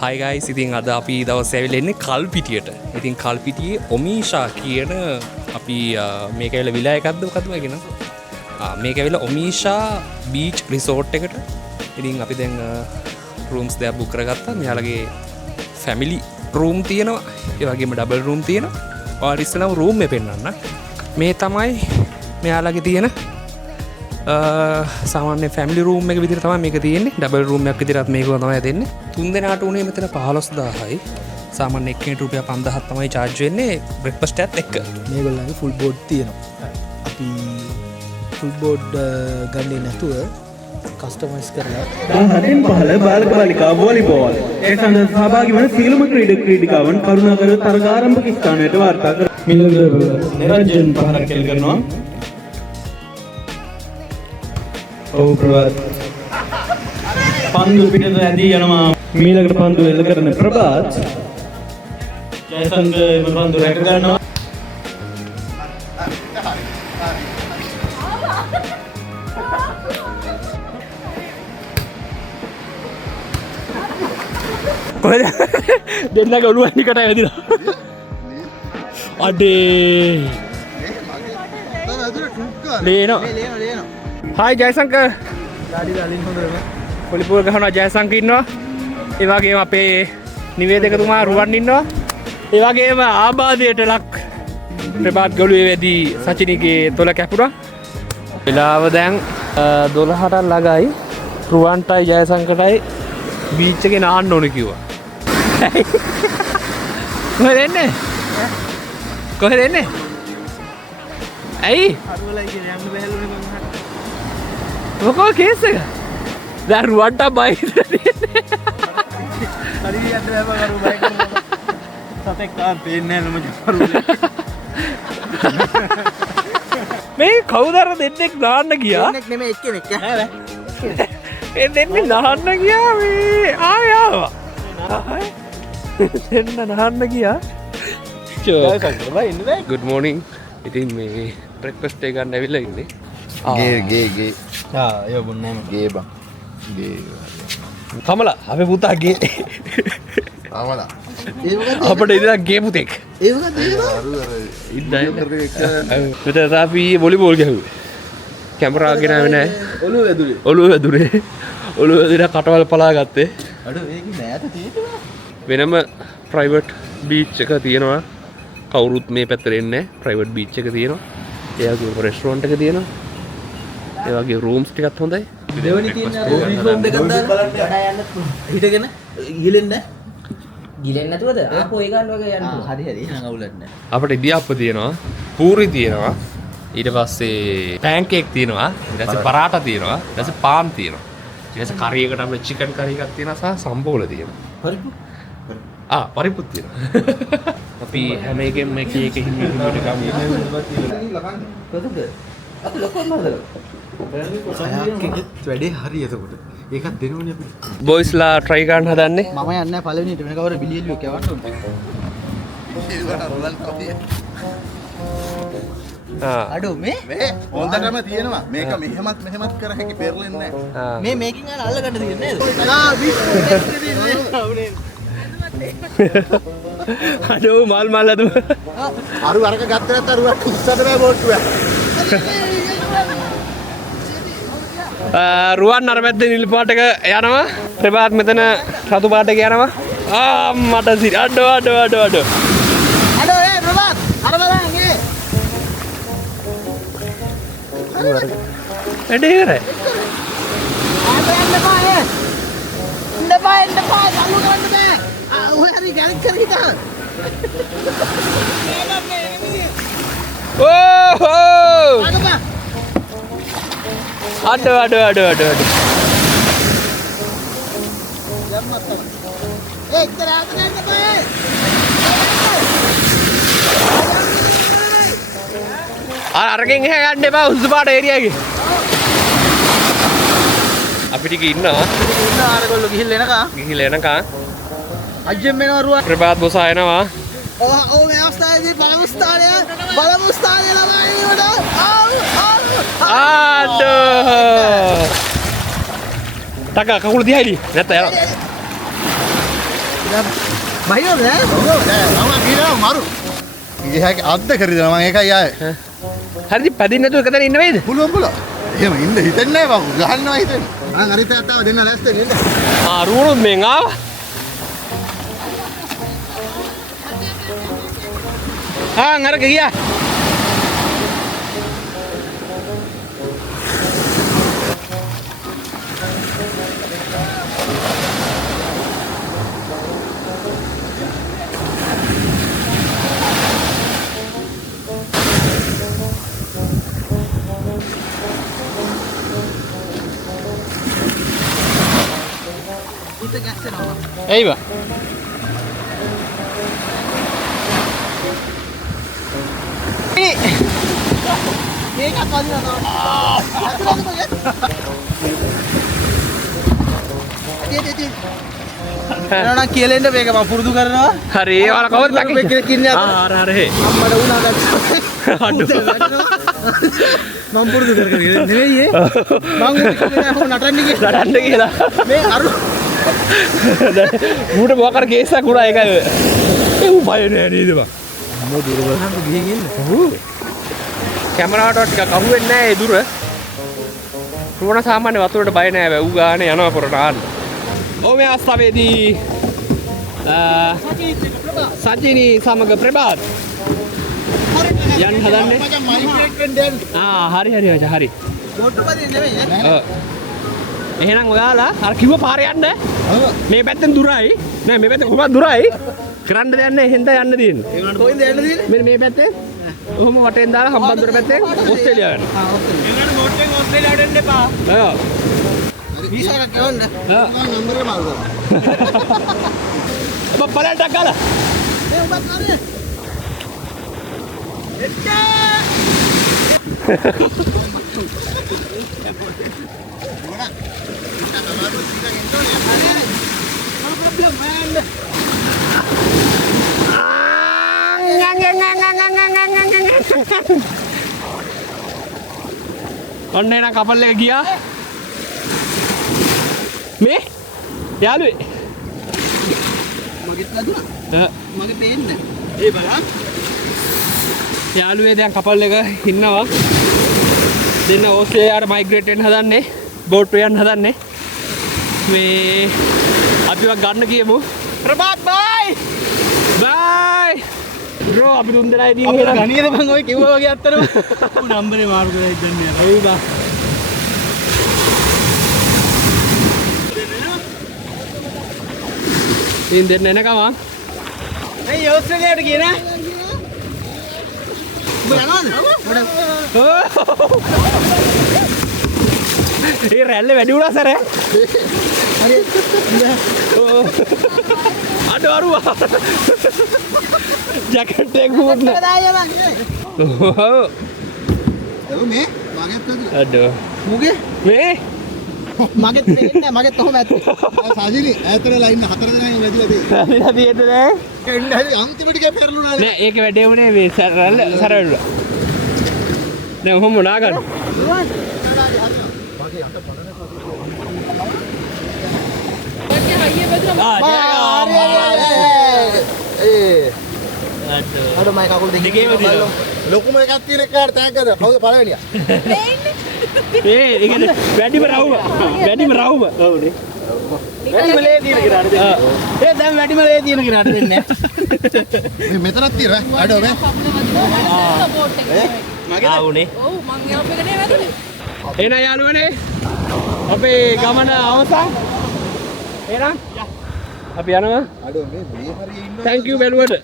Hi guys, ඉතින් අද අපි දවස් ඇවිල්ලා ඉන්නේ කල්පිටියට. ඉතින් කල්පිටියේ ඔමීෂා කියන අපි මේක ඇවිල්ලා විලා එකක්ද මොකද්ද වගේ නේද? මේක ඇවිල්ලා ඔමීෂා බීච් රිසෝට් එකට. ඉතින් අපි දැන් රූම්ස් දෙකක් බුක් කරගත්තා. මෙයාලගේ ෆැමිලි රූම් තියෙනවා. ඒ වගේම ඩබල් රූම් තියෙනවා. ඔයාලා ඉස්සෙල්ලාම රූම් එක පෙන්නන්න. මේ තමයි මෙයාලගේ තියෙන සාමාන්‍ය ෆැමිලි රූම් එක විදිහට තමයි මේක තියෙන්නේ. ඩබල් රූම් එකක් විදිහට මේක තමයි දෙන්නේ. 3 දෙනාට උනේ මෙතන 15000යි. සාමාන්‍ය එක්කෙනෙකුට රුපියල් 5000ක් තමයි charge වෙන්නේ බ්‍රෙක්ෆාස්ට් එකත් එක්ක. මේගොල්ලන්ගේ ෆුල් බෝඩ් තියෙනවා. අපි ෆුල් බෝඩ් ගන්නේ නැතුව කස්ටමයිස් කරලා 10න් 15 බාලක බාලිකා වොලිබෝල් ඒ සඳහා සහභාගී වන සියලුම ක්‍රීඩකයන් කරුණාකර තරග ආරම්භක ස්ථානයට වාර්තා කර මිලින්ද නිරංජන් පහරක් කෙල් කරනවා. ඔව් ප්‍රභාත් පන්දු පිටත ඇදී යනවා. මීළඟට පන්දු එල්ල කරන ප්‍රභාත් ජයසංග එම පන්දු රැක ගන්නවා. කොහෙද දෙන්නගේ ඔළුව නිකට ඇවිදිනවා. අඩේ ලේනවා. හායි ජයසංක. ගාඩි දාලින් හොඳටම පොලිපුර ගහනවා. ජයසංක ඉන්නවා. ඒ වගේම අපේ නිවේදකතුමා රුවන් ඉන්නවා. ඒ වගේම ආබාධයට ලක් ප්‍රභාත් ගොළුවේ වෙදී සචිනිගේ තොල කැපුණා. වෙලාව දැන් 12ට ළඟයි. රුවන්ටයි ජයසංකටයි බීච් එකේ නාන්න ඕනේ කිව්වා. කොහෙද එන්නේ? කොහෙද එන්නේ? ඇයි? අරවලයි කියන යන්න බැහැලුනේ මම. මොකෝ කේස් එක? දැන් රුවන්ට බයි දෙන්නේ. හරි යන්න බෑ මම බයි කරනවා. සතෙක් කාර් පේන්නේ නැහැ මම අරවලේ. මේ කවුද අර දෙන්නෙක් නාන්න ගියා? කෙනෙක් නෙමෙයි එක්කෙනෙක් ඈ. ඒ දෙන්නේ නාන්න ගියා මේ ආය ආවා. දෙන්න නාන්න ගියා. ජයසංක බයි ඉන්නේ දැන්. good morning. ඉතින් මේ බ්‍රෙක්ෆාස්ට් එක ගන්න ඇවිල්ලා ඉන්නේ. ගේ ආ ඒ බොන්නේ නැහැ ගේ බං ගේ කමලා අපේ පුතා ගේ ආවලා ඒ මොකද අපිට ඉඳලා ගේ පුතෙක්. ඒ මොකද ඉන්නයි. මෙතන අපි වොලිබෝල් ගැහුවේ. කැමරා ගෙනාවේ නැහැ. ඔළුව ඇදුලේ. ඔළුව වැදුනේ. ඔළුව වැදිලා කටවල් පලා ගත්තේ. අඩෝ මේකේ මෑත තියෙනවා. වෙනම ප්‍රයිවට් බීච් එක තියෙනවා. කවුරුත් මේ පැත්තට එන්නේ නැහැ. ප්‍රයිවට් බීච් එක තියෙනවා. ඒ වගේම රෙස්ටුරන්ට් එක තියෙනවා. ඒ වගේ රූම්ස් ටිකත් හොඳයි. දෙවනි තියෙන රූම් දෙකක් දාලා වඩා යන්න හිටගෙන ගිලෙන්නේ ගිලෙන්නේ නැතුවද? ආපෝ ඒ ගන්න වගේ යන්න. හරි හරි එහෙනම් අවුලක් නැහැ. අපිට ඉදියාප්ප තියෙනවා. පූරි තියෙනවා. ඊට පස්සේ පෑන්කේක් තියෙනවා. ඊට පස්සේ පරාටා තියෙනවා. ඊට පස්සේ පාන් තියෙනවා. ඊට පස්සේ කරි එකට අපිට චිකන් කරි එකක් තියෙනවා සහ සම්බෝල තියෙනවා. පරිප්පු පරිප්පුත් තියෙනවා. අපි හැම එකෙම එක එක හිමිට ගමු. කොතනද? අත ලොකෝම හදලා. වැඩේ හරි එතකොට. ඒකත් දෙනවනේ අපි. බොයිස්ලා try ගන්න හදන්නේ. මම යන්නේ නැහැ පළවෙනියට වෙන කවර බිලියලියක් යවන්න ඕනේ. අඩෝ මේ හොඳටම තියෙනවා මේක මෙහෙමත් කර හැකි පෙරලෙන්නේ නැහැ මේ මේකින් අර අල්ලගන්න තියෙන්නේ නේද? ආ අඩෝ මල් අදම. අරු අරක ගත්ත නැත්නම් අරුවට උස්සන්න බෑ බෝට්ටුව රුවන් අර පැත්තේ නිල් පාට එක යනවා. ප්‍රභාත් මෙතන රතු පාට එක යනවා. මට සිරි අඩෝ අඩෝ ඒ ප්‍රභාත් අර බලන්න මේ වැඩේ ඉවරයි. ආයෙත් යන්න බෑ එන්න බෑ අලු කරන්න බෑ ඔය හරි ගණන් කරගිතා ඕහෝ අගපා අඩෝ ඒ ඉතරාට යන්න බෑ අරගෙන් එහා යන්න එපා උස්දු පාට ඒරියාගේ. අපි ටික ඉන්නවා. ආරගොල්ලෝ ගිහිල්ලා එනකම් අජ්ජෙන් මෙනවා රුවන් ප්‍රභාත් බොසා එනවා. ඕ මේ අවස්ථාවේදී බලමු ස්ථානය ලබා ගැනීමට Taka, kau kulit hari. Nyata ya. බහිනවද ඈ? ඔව් මම කියනවා මරු. ගිහාගේ අද්ද කරිදලා මම ඒකයි ආයේ. හරිද පැදින්න නැතුව එක තැන ඉන්න වේද? පුළුවන්. එහෙම ඉන්න හිතෙන්නේ නැහැ මම. ගහන්නවා හිතෙන්නේ. මං අරිත අතාව දෙන්න ලෑස්ති නේද? අරුණුත් මෙන් ආවා. අරක ගියා. ඇයි බා? මේක පදිනවා. කියලෙන්න මේක මම පුරුදු කරනවා. හරි ඒ වල කවුද මේක කින්නේ ආ අර හේ. අම්මට උනා අඩු. මම පුරුදු කරගෙන නෙවෙයි ඒ. මම නටන්න කියලා. මේ අරු ඌට මොකක් කර කේසක් උනා ඒකයි. ඒ ඌ බය නෑ නේද බං? මොකද දුර බලන්න ගිහින් ඉන්න. ඔව්. කැමරාවට ටිකක් අහුවෙන්නේ නෑ ඒ දුර. රුවන සාමාන්‍ය වතුරට බය නෑ බෑ. ඌ ගානේ යනවා පොරට ආන්න. ඔව් මේ අවස්ථාවේදී සජිනි සමග ප්‍රභාත් යන්න හදන්නේ. මචං මයිග්‍රේට් වෙන්න යන්න. හරි මචං හරි. බෝට්ටු පදින්න නෙවෙයි ඈ. ඔව්. එහෙනම් ඔයාලා අර කිව්ව පාරේ යන්න. මේ පැත්තෙන් දුරයි. නෑ මේ පැත්තෙන් කොහොමද දුරයි? කරන්න දෙයක් නෑ හෙන්ද යන්න තියෙන්නේ. කොහෙන්ද යන්න තියෙන්නේ? මෙන්න මේ පැත්තෙන්. ඔහොම වටෙන් දාලා හම්බන්තොට පැත්තෙන් ඕස්ට්‍රේලියාව යන්න. ඒකට බෝට්ටෙන් ඕස්ට්‍රේලියාවට එන්න එපා. ඔව්. වීසා එකක් ගෙවන්න. නම්බර් එක මාරු කරනවා. ඔබ පළලට ගාලා. මේ උඹත් කරේ. ඔන්න එන කපල් එක ගියා. මේ යාළුවේ මගෙත් ලදුනා. මගේ පේන්නේ. ඒ බලන්න. යාළුවේ දැන් කපල් එක ඉන්නවා. දෙන්න ඕස්ට්‍රේලියාවට මයිග්‍රේට් වෙන්න හදන්නේ. බෝට් යන්න හදන්නේ. මේ අපිව ගන්න කියමු. ප්‍රභාත් බයි. බයි. බ්‍රෝ අපි තුන් දෙනා ඉදින් අපිට ගණියද මං ඔය කිව්වා වගේ අත්තරම. උ නම්බරේ මාරු කරලා ඉදන්නේ. ඔව් බා. ඉතින් දෙන්න එනකම මේ ඕස්ට්‍රේලියාවට ගියේ නෑ. ඔබ යනවද? ඒ රැල්ල වැඩි වුණා සර. හරි. අඩ අරුවා. ජැකට් එක ගුත් නෑ. එව මේ මගෙත් නේද? අඩ. මුගේ මේ මගෙත් පේන්නේ නෑ. මගෙත් ඔහොම ඇත්තේ. සාජිනි ඈතට ලයින් 4 දෙනා වැදිලා තියෙනවා. ඇවිල්ලා තියෙද නෑ. එන්න හරි අන්තිමට ගියා පෙරළුණා. නෑ ඒක වැඩේ වුණේ මේ රැල්ල සරවලුවා. නෑ ඔහොම නාගන්න. අර මයි කකුල් දෙකේම තියෙනවා. ලොකුම එකක් තියෙන එකට තෑග්ගද? කවුද පළවෙනියා? ඒ කියන්නේ වැඩිම රවුම. වැඩිම රවුම. ඔව්නේ. වැඩිම ලේ තියෙන කෙනාට දෙන්න. ඒ දැන් වැඩිම ලේ තියෙන කෙනාට දෙන්නේ නෑ. මේ මෙතනක් තියෙනවා. අඩෝ මේ. මගේ ආවුනේ. ඔව් මං යවප් එකනේ වැදුනේ. එන යාළුවනේ අපේ ගමන අවසන්. එහෙනම් අපි යනවා. අඩෝ මේ හරිය ඉන්න thank you බැලුවට.